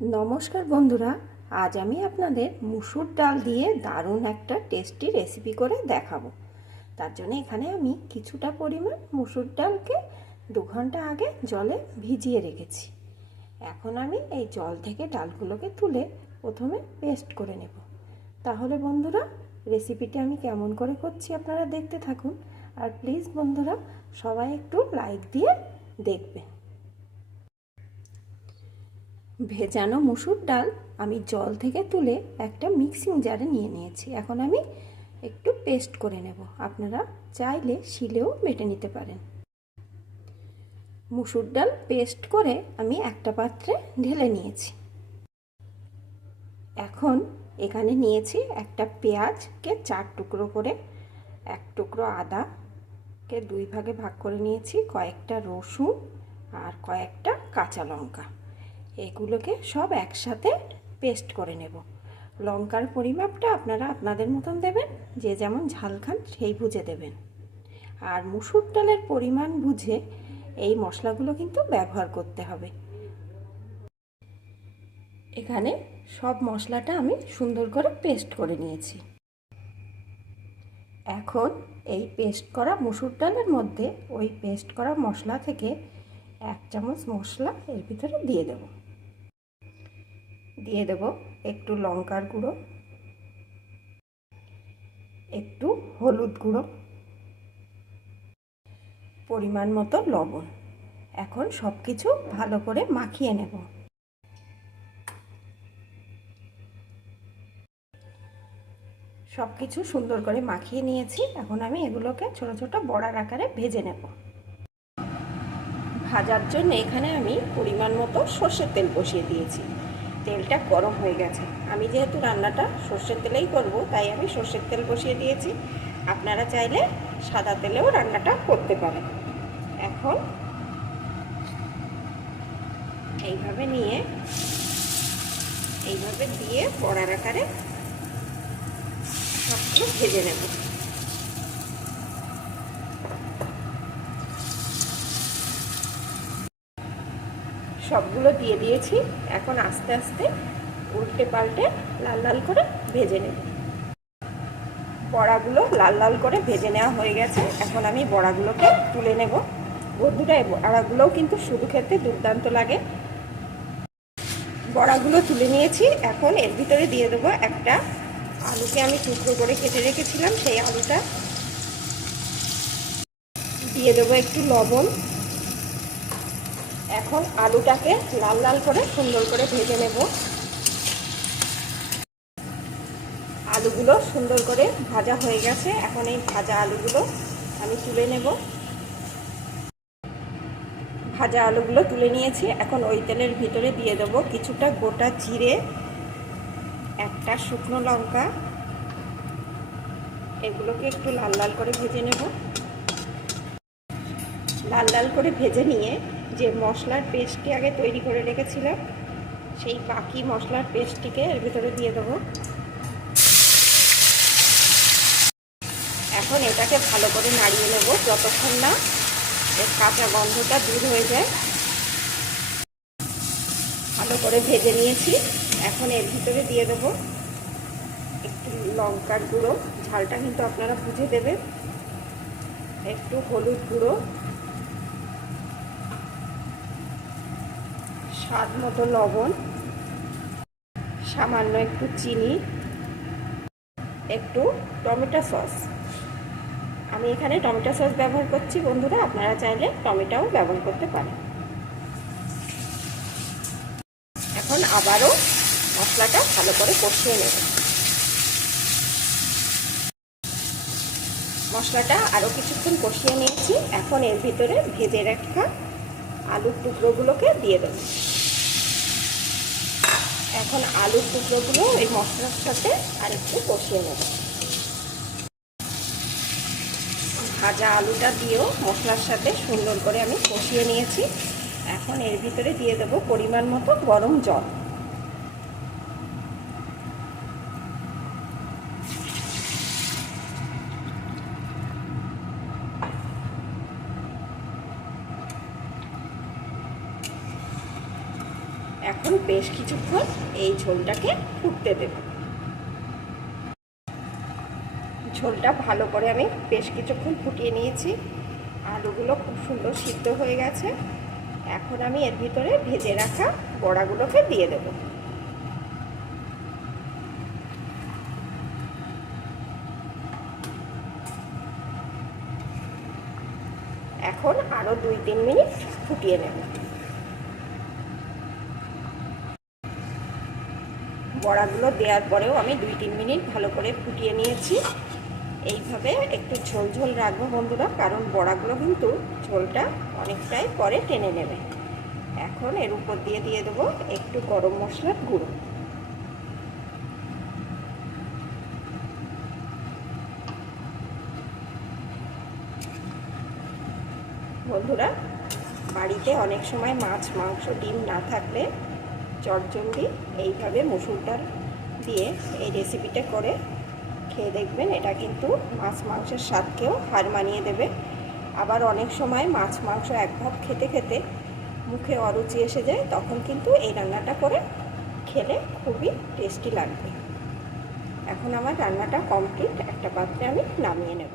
নমস্কার বন্ধুরা, আজ আমি আপনাদের মুসুর ডাল দিয়ে দারুণ একটা টেস্টি রেসিপি করে দেখাবো। তার জন্য এখানে আমি কিছুটা পরিমাণ মুসুর ডালকে দু ঘণ্টা আগে জলে ভিজিয়ে রেখেছি। এখন আমি এই জল থেকে ডালগুলোকে তুলে প্রথমে পেস্ট করে নেব। তাহলে বন্ধুরা রেসিপিটি আমি কেমন করে করছি আপনারা দেখতে থাকুন। আর প্লিজ বন্ধুরা, সবাই একটু লাইক দিয়ে দেখবেন। ভেজানো মুসুর ডাল আমি জল থেকে তুলে একটা মিক্সিং জারে নিয়ে নিয়েছি। এখন আমি একটু পেস্ট করে নেব। আপনারা চাইলে শিলেও বেটে নিতে পারেন। মুসুর ডাল পেস্ট করে আমি একটা পাত্রে ঢেলে নিয়েছি। এখন এখানে নিয়েছি একটা পেঁয়াজকে চার টুকরো করে, এক টুকরো আদাকে দুই ভাগে ভাগ করে নিয়েছি, কয়েকটা রসুন আর কয়েকটা কাঁচা লঙ্কা। এগুলোকে সব একসাথে পেস্ট করে নেব। লঙ্কার পরিমাপটা আপনারা আপনাদের মতন দেবেন, যে যেমন ঝাল খান সেই বুঝে দেবেন। আর মুসুর ডালের পরিমাণ বুঝে এই মশলাগুলো কিন্তু ব্যবহার করতে হবে। এখানে সব মশলাটা আমি সুন্দর করে পেস্ট করে নিয়েছি। এখন এই পেস্ট করা মুসুর ডালের মধ্যে ওই পেস্ট করা মশলা থেকে এক চামচ মশলা এর ভিতরে দিয়ে দেব। দিয়ে দেব একটু লঙ্কার গুঁড়ো, একটু হলুদ গুঁড়ো, পরিমাণ মতো লবণ। এখন সব কিছু ভালো করে মাখিয়ে নেব। সব কিছু সুন্দর করে মাখিয়ে নিয়েছি। এখন আমি এগুলোকে ছোট ছোট বড়ার আকারে ভেজে নেব। ভাজার জন্য এখানে আমি পরিমাণ মতো সর্ষের তেল বসিয়ে দিয়েছি। তেলটা গরম হয়ে গেছে। আমি যেহেতু রান্নাটা সর্ষের তেলেই করব, তাই আমি সর্ষের তেল বসিয়ে দিয়েছি। আপনারা চাইলে সাদা তেলেও রান্নাটা করতে পারেন। এখন এইভাবে নিয়ে, এইভাবে দিয়ে বড়ার আকারে সবগুলো ভেজে নেব। সবগুলো দিয়ে দিয়েছি। এখন আস্তে আস্তে উল্টে পাল্টে লাল লাল করে ভেজে নেব। বড়াগুলো লাল লাল করে ভেজে নেওয়া হয়ে গেছে। এখন আমি বড়াগুলোকে তুলে নেব। বন্ধুরা, এই বড়াগুলোও কিন্তু শুধু খেতে দুর্দান্ত লাগে। বড়াগুলো তুলে নিয়েছি। এখন এর ভিতরে দিয়ে দেবো একটা আলুকে আমি টুকরো করে কেটে রেখেছিলাম, সেই আলুটা। দিয়ে দেবো একটু লবণ। এখন আলুটাকে লাল লাল করে সুন্দর করে ভেজে নেব। আলুগুলো সুন্দর করে ভাজা হয়ে গেছে। এখন এই ভাজা আলুগুলো আমি তুলে নেব। ভাজা আলুগুলো তুলে নিয়েছি। এখন ওই তেলের ভিতরে দিয়ে দেব কিছুটা গোটা জিরে, একটা শুকনো লঙ্কা। এগুলোকে একটু লাল লাল করে ভেজে নেব। লাল লাল করে ভেজে নিয়ে যে মশলার পেস্টটি আগে তৈরি করে রেখেছিলাম, সেই বাকি মশলার পেস্টটিকে এর ভিতরে দিয়ে দেবো। এখন এটাকে ভালো করে নাড়িয়ে নেব যতক্ষণ না এর কাঁচা গন্ধটা দূর হয়ে যায়। ভালো করে ভেজে নিয়েছি। এখন এর ভিতরে দিয়ে দেবো একটু লঙ্কার গুঁড়ো। ঝালটা কিন্তু আপনারা বুঝে দেবেন। একটু হলুদ গুঁড়ো। স্বাদ মতো লবণ, সামান্য একটু চিনি, একটু টমেটো সস। আমি এখানে টমেটো সস ব্যবহার করছি বন্ধুরা, আপনারা চাইলে টমেটোও ব্যবহার করতে পারেন। এখন আবারও মশলাটা ভালো করে কষিয়ে নেব। মশলাটা আরও কিছুক্ষণ কষিয়ে নিয়েছি। এখন এর ভিতরে ভেজে রাখা আলুর টুকরোগুলোকে দিয়ে দেবো। এখন আলুর টুকরোগুলো এই মশলার সাথে আর একটু কষিয়ে নেব। ভাজা আলুটা দিয়েও মশলার সাথে সুন্দর করে আমি কষিয়ে নিয়েছি। এখন এর ভিতরে দিয়ে দেবো পরিমাণ মতো গরম জল। এখন বেশ কিছুক্ষণ এই ঝোলটাকে ফুটতে দেব। ঝোলটা ভালো করে আমি বেশ কিছুক্ষণ ফুটিয়ে নিয়েছি। আলুগুলো খুব সুন্দর সিদ্ধ হয়ে গেছে। এখন আমি এর ভিতরে ভেজে রাখা বড়াগুলোকে দিয়ে দেবো। এখন আরও দুই তিন মিনিট ফুটিয়ে নেব। বড়াগুলো দেওয়ার পরেও আমি দুই তিন মিনিট ভালো করে ফুটিয়ে নিয়েছি। এইভাবে একটু ঝোল ঝোল রাখব বন্ধুরা, কারণ বড়াগুলো কিন্তু ঝোলটা অনেকটাই পরে টেনে নেবে। এখন এর উপর দিয়ে দিয়ে দেবো একটু গরম মশলার গুঁড়ো। বন্ধুরা, বাড়িতে অনেক সময় মাছ, মাংস, ডিম না থাকলে চটজলদি এইভাবে মুসুর ডাল দিয়ে এই রেসিপিটা করে খেয়ে দেখবেন। এটা কিন্তু মাছ মাংসের স্বাদকেও হার মানিয়ে দেবে। আবার অনেক সময় মাছ মাংস এক ভাব খেতে খেতে মুখে অরুচি এসে যায়, তখন কিন্তু এই রান্নাটা করে খেলে খুবই টেস্টি লাগবে। এখন আমার রান্নাটা কমপ্লিট একটা পাত্রে আমি নামিয়ে নেব।